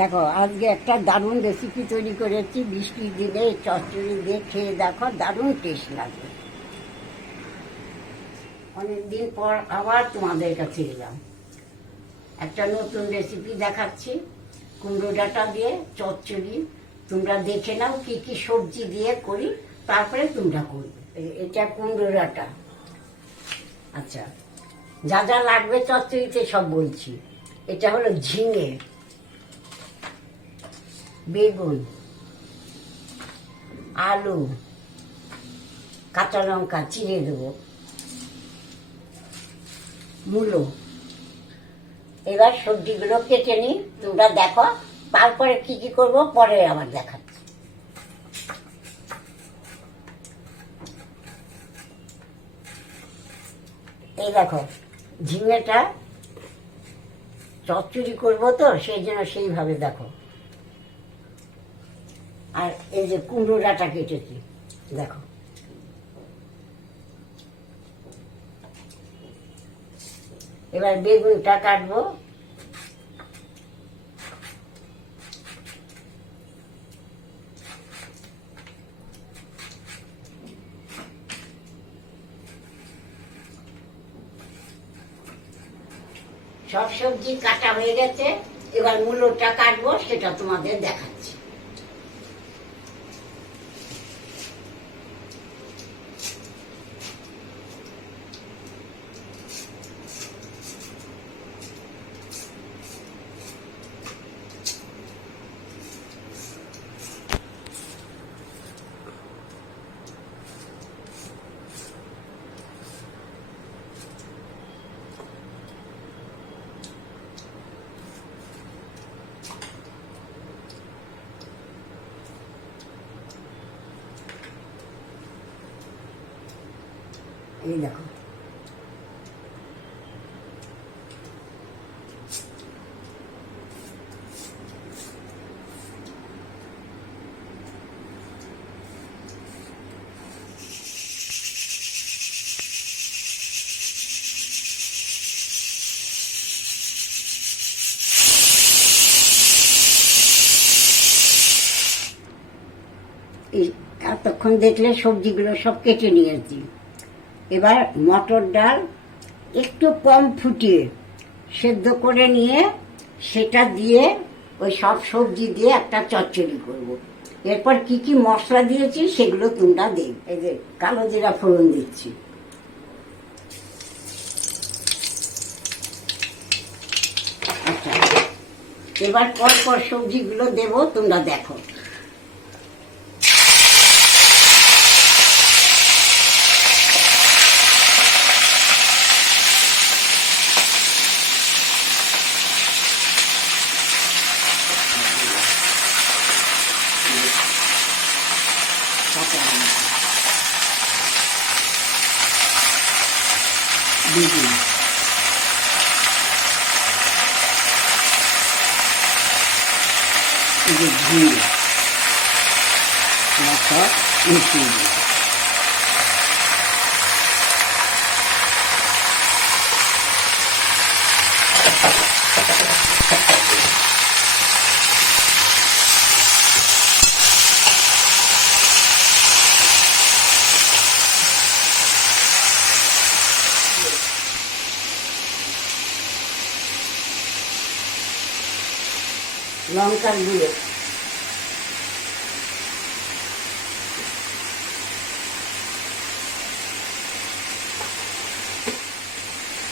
দেখো আজকে একটা দারুণ রেসিপি তৈরি করেছি। বৃষ্টির দিনে চচ্চড়ি দিয়ে খেয়ে দেখো, দারুণ টেস্ট লাগবে। অনেকদিন পর আবার তোমাদের কাছে এলাম, একটা নতুন রেসিপি দেখাচ্ছি। কুমড়ো ডাঁটা দিয়ে চচ্চড়ি। তোমরা দেখে নাও কি কি সবজি দিয়ে করি, তারপরে তোমরা করবে। এটা কুমড়ো ডাঁটা। আচ্ছা, যা যা লাগবে চচ্চড়িতে সব বলছি। এটা হলো ঝিঙে, বেগুন, আলু, কাঁচা লঙ্কা চিড়ে দেবো, মূলো। এবার সবজিগুলো কেটে নিই, তোমরা দেখো। তারপরে কি কি করবো পরে আবার দেখাচ্ছি। এই দেখো, ঝিঙেটা চচ্চড়ি করবো তো, সেই জন্য সেইভাবে দেখো। আর এই যে কুমড়ো ডাঁটা কেটেছি, দেখো। এবার বেগুনটা কাটবো। সব সবজি কাটা হয়ে গেছে, এবার মূলোটা কাটবো, সেটা তোমাদের দেখাচ্ছি। এই দেখো, এতক্ষণ দেখলে সবজিগুলো সব কেটে নিয়েছি। এবার মটর ডাল একটু কম ফুটিয়ে সেদ্ধ করে নিয়ে সেটা দিয়ে ওই সব সবজি দিয়ে একটা চচ্চড়ি করব। এরপর কি কি মশলা দিয়েছি সেগুলো তোমরা দেখবে। এই যে কালো জিরা ফোড়ন দিচ্ছি, আচ্ছা। এবার পর পর সবজিগুলো দেবো, তোমরা দেখো। বেগুন, এই যে ঝিঙে, সব মিশিয়ে দিই। লঙ্কার গুঁড়ো,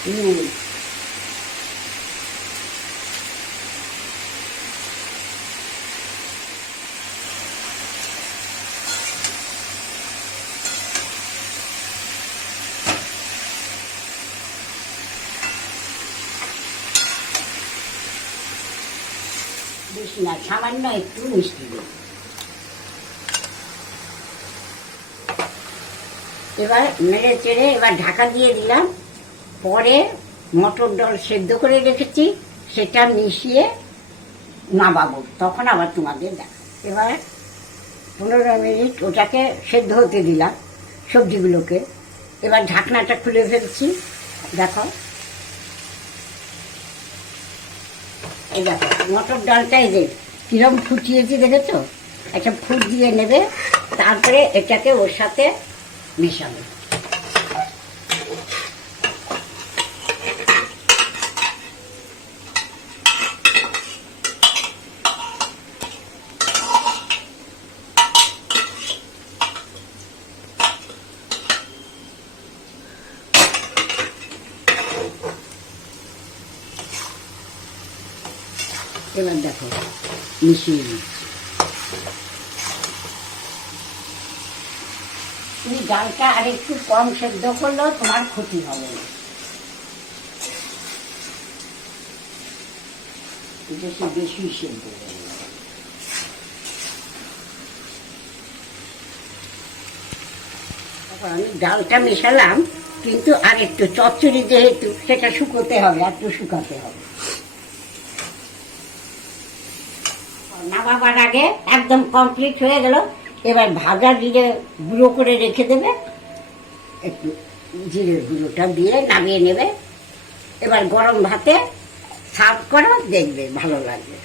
নুন, বেশি না, সামান্য একটু মিষ্টি দেব। এবার নেড়ে চেড়ে এবার ঢাকা দিয়ে দিলাম। পরে মটর ডাল সেদ্ধ করে রেখেছি, সেটা মিশিয়ে নামাবো, তখন আবার তোমাদের দেখা। এবার 15 মিনিট ওটাকে সেদ্ধ হতে দিলাম, সবজিগুলোকে। এবার ঢাকনাটা খুলে ফেলছি, দেখো। এই দেখো মটর ডালটা এই যে কিরম ফুটিয়েছি দেখেছো, একটা ফুট দিয়ে নেবে, তারপরে এটাকে ওর সাথে মেশাবে। এবার দেখো মিশিয়ে দিচ্ছি। তুমি ডালটা আর একটু কম সেদ্ধ করলেও তোমার ক্ষতি হবে না, বেশি সেদ্ধ করবে। আমি ডালটা মেশালাম, কিন্তু আর একটু চচ্চড়ি যেহেতু সেটা শুকোতে হবে, একটু শুকাতে হবে। নামাবার আগে একদম কমপ্লিট হয়ে গেল। এবার ভাজা জিরে গুঁড়ো করে রেখে দেবে, একটু জিরের গুঁড়োটা দিয়ে নামিয়ে নেবে। এবার গরম ভাতে সার্ভ করো, দেখবে ভালো লাগবে।